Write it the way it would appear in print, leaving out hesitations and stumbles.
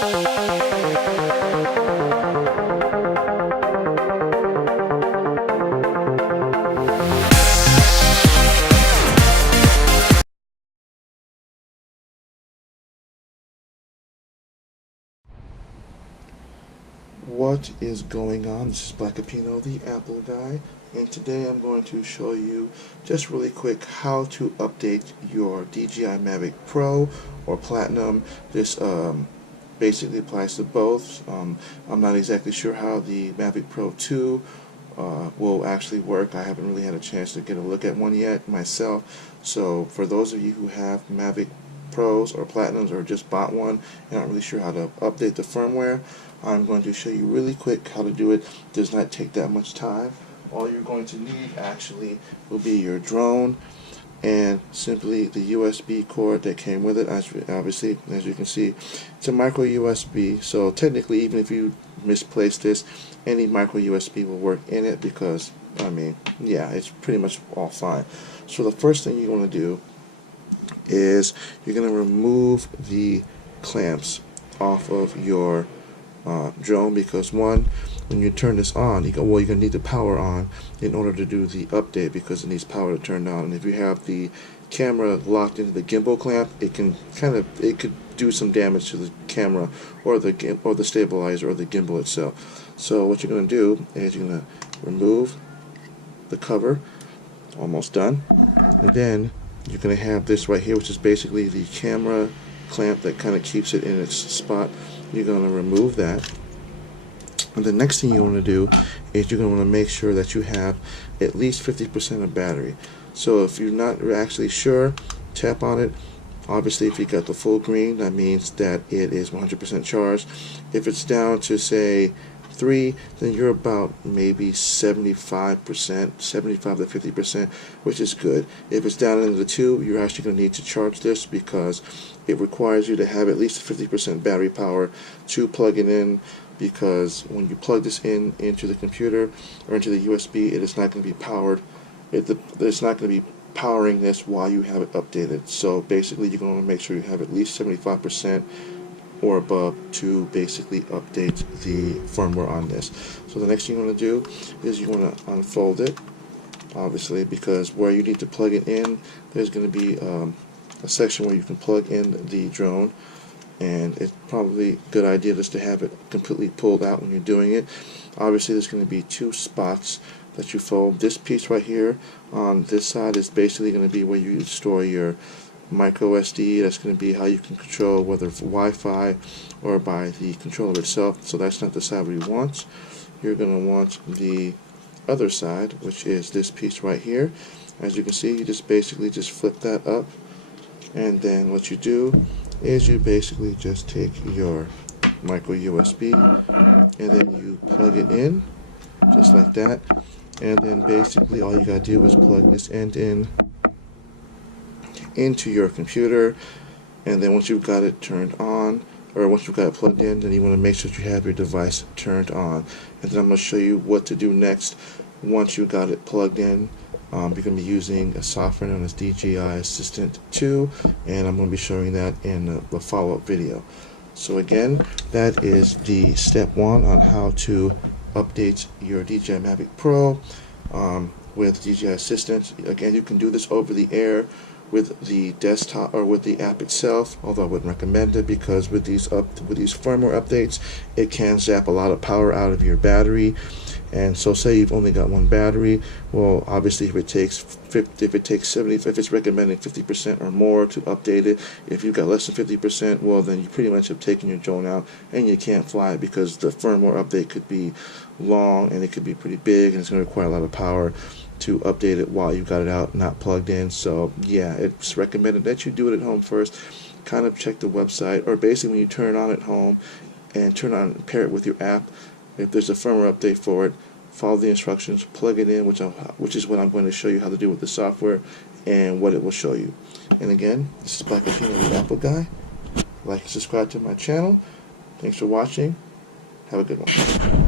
What is going on? This is Black Apino, the Apple guy, and today I'm going to show you just really quick how to update your Dji Mavic Pro or Platinum. This basically applies to both. I'm not exactly sure how the Mavic Pro 2 will actually work. I haven't really had a chance to get a look at one yet myself. So for those of you who have Mavic Pros or Platinums or just bought one and aren't really sure how to update the firmware, I'm going to show you really quick how to do it. It does not take that much time. All you're going to need actually will be your drone and simply the USB cord that came with it. Obviously, as you can see, it's a micro USB, so technically even if you misplace this, any micro USB will work in it because, I mean, yeah, it's pretty much all fine. So the first thing you want to do is you're going to remove the clamps off of your drone, because when you turn this on, you're going to need the power on in order to do the update, because it needs power to turn on. And if you have the camera locked into the gimbal clamp, it could do some damage to the camera or the stabilizer or the gimbal itself. So what you're going to do is you're going to remove the cover, almost done, and then you're going to have this right here, which is basically the camera clamp that kind of keeps it in its spot. You're going to remove that, and the next thing you want to do is you're going to want to make sure that you have at least 50% of battery. So if you're not actually sure, tap on it. Obviously, if you got the full green, that means that it is 100% charged. If it's down to, say, 3, then you're about maybe 75%, 75 to 50%, which is good. If it's down into the 2, you're actually going to need to charge this, because it requires you to have at least 50% battery power to plug it in, because when you plug this into the computer or into the USB, it is not going to be powered. It's not going to be powering this while you have it updated. So basically, you're going to make sure you have at least 75% or above to basically update the firmware on this. So the next thing you want to do is you want to unfold it, obviously, because where you need to plug it in, there's going to be a section where you can plug in the drone, and it's probably a good idea just to have it completely pulled out when you're doing it. Obviously, there's going to be 2 spots that you fold. This piece right here on this side is basically going to be where you store your micro SD. That's going to be how you can control whether Wi-Fi or by the controller itself. So that's not the side we want. You're going to want the other side, which is this piece right here. As you can see, you just basically just flip that up, and then what you do is you basically just take your micro USB and then you plug it in just like that, and then basically all you gotta do is plug this end in into your computer. And then once you've got it turned on, or once you've got it plugged in, then you want to make sure that you have your device turned on. And then I'm going to show you what to do next once you got it plugged in. You're going to be using a software known as DJI Assistant 2, and I'm going to be showing that in the follow-up video. So again, that is the step 1 on how to update your DJI Mavic Pro with DJI Assistant. Again, you can do this over the air with the desktop or with the app itself, although I wouldn't recommend it, because with these firmware updates, it can zap a lot of power out of your battery. And so say you've only got one battery, well, obviously if it's recommending 50% or more to update it, if you've got less than 50%, well, then you pretty much have taken your drone out and you can't fly it, because the firmware update could be long and it could be pretty big, and it's going to require a lot of power to update it while you got it out, not plugged in. So yeah, it's recommended that you do it at home first. Kind of check the website, or basically when you turn it on at home and pair it with your app, if there's a firmware update for it, follow the instructions, plug it in, which is what I'm going to show you how to do with the software and what it will show you. And again, this is Black Apino, the Apple guy. Like and subscribe to my channel. Thanks for watching. Have a good one.